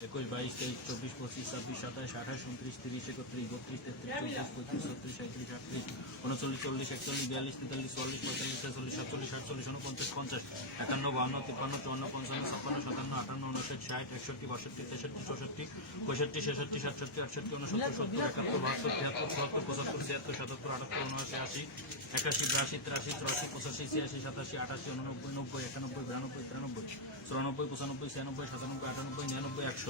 একুশ, বাইশ, তেইশ, চব্বিশ, পঁচিশ, ছাব্বিশ, সাতাশ, আঠাশ, উনত্রিশ, তিরিশ, একত্রিশ, বত্রিশ, তেত্রিশ চৌত্রিশ পঁয়ত্রিশ ছত্রিশ সাঁত্রিশ আটত্রিশ, উনচল্লিশ, চল্লিশ, একচল্লিশ, বিয়াল্লিশ, তেতাল্লিশ চল্লিশ পঁয়তাল্লিশ, ছেচল্লিশ, সাতচল্লিশ, আটচল্লিশ উনপঞ্চাশ পঞ্চাশ, একান্ন, বাহান্ন, তিপ্পান্ন, চুয়ান্ন, পঞ্চান্ন, ছাপ্পান্ন, সাতান্ন, আটান্ন উনষাট ষাট, একষট্টি, বাষট্টি, তেষট্টি, চৌষট্টি, পঁয়ষট্টি, ছেষট্টি, সাতষট্টি, আটষট্টি উনসত্তর সত্তর, একাত্তর, বাহাত্তর, তিয়াত্তর, চুয়াত্তর, পঁচাত্তর, ছিয়াত্তর, সাতাত্তর, আটাত্তর, উনআশি, আশি, একাশি, বিরাশি, তিরাশি, চুরাশি, পঁচাশি, ছিয়াশি, সাতাশি, আটাশি, উননব্বই, নব্বই, একানব্বই, বিরানব্বই, তিরানব্বই, চুরানব্বই, পঁচানব্বই, ছিয়ানব্বই, সাতানব্বই, আটানব্বই, নিরানব্বই, একশো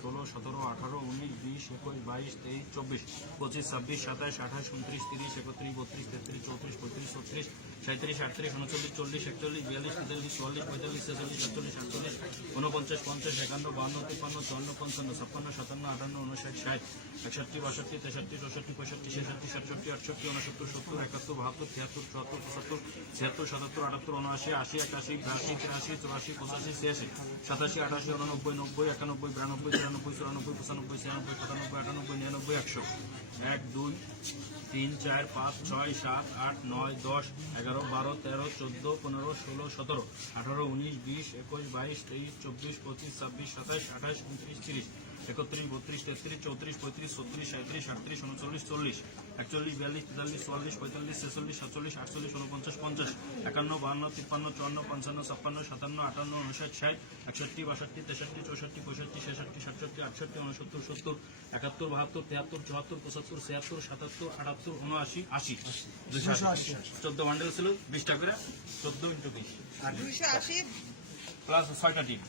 ষোলো, সতেরো, আঠারো, উনিশ, বিশ, একুশ, বাইশ, তেইশ, চব্বিশ, পঁচিশ, ছাব্বিশ, সাতাশ, আঠাশ, উনত্রিশ, তিরিশ, একত্রিশ, বত্রিশ, তেত্রিশ, চৌত্রিশ, পঁয়ত্রিশ, ছত্রিশ সাঁত্রিশ আটত্রিশ, উনচল্লিশ, চল্লিশ, একচল্লিশ, বিয়াল্লিশ, তেতাল্লিশ, চুয়াল্লিশ, পঁয়তাল্লিশ, ছেচল্লিশ, সাতচল্লিশ, আটচল্লিশ উনপঞ্চাশ পঞ্চাশ, একান্ন, বান্ন তিপ্পান্ন চুয়ান্ন, পঞ্চান্ন, ছাপ্পান্ন, সাতান্ন, আটান্ন উনষাট ষাট, একষট্টি, বাষট্টি, তেষট্টি, চৌষট্টি, পঁয়ষট্টি, ছেষট্টি, সাতষট্টি, আটষট্টি উনসত্তর সত্তর, একাত্তর, বাহাত্তর, তিয়াত্তর, চুয়াত্তর, পঁচাত্তর, ছিয়াত্তর, সাতাত্তর, আটাত্তর উনআশি আশি, একাশি, বিরাশি, তিরাশি, চুরাশি, পঁচাশি, ছিয়াশি, সাতাশি, আটাশি উননব্বই নব্বই, একানব্বই, বিরানব্বই তিরানব্বই চুরানব্বই, পঁচানব্বই, ছিয়ানব্বই, সাতানব্বই, আটানব্বই, নিরানব্বই, একশো। এক, দুই, তিন, চার, পাঁচ, ছয়, সাত, আট, নয়, দশ, এগারো, বারো, তেরো, চোদ্দ, পনেরো, ষোলো, সতেরো, আঠারো, উনিশ, বিশ, একুশ, বাইশ, তেইশ, চব্বিশ, পঁচিশ, ছাব্বিশ, সাতাশ, আঠাশ, উনত্রিশ, তিরিশ। একত্রিশ বত্রিশ তেত্রিশ চৌত্রিশ পঁয়ত্রিশ ছত্রিশ সাঁত্রিশ আটত্রিশ উনচল্লিশ চল্লিশ একচল্লিশ বিয়াল্লিশ তেতাল্লিশ চুয়াল্লিশ পঁয়তাল্লিশ ছেচল্লিশ সাতচল্লিশ আটচল্লিশ উনপঞ্চাশ পঞ্চাশ একান্ন বাহান্ন তিপ্পান্ন চুয়ান্ন পঞ্চান্ন ছাপ্পান্ন সাতান্ন আটান্ন উনষাট ষাট একষট্টি বাষট্টি তেষট্টি চৌষট্টি পঁয়ষট্টি ছেষট্টি সাতষট্টি আটষট্টি উনসত্তর সত্তর একাত্তর বাহাত্তর তিয়াত্তর চুয়াত্তর পঁচাত্তর ছিয়াত্তর সাতাত্তর আটাত্তর উনআশি আশি। চোদ্দ বান্ডেল ছিল বিশটা করে চোদ্দ ইন্টু বিশ। প্লাস ছয়টা টিম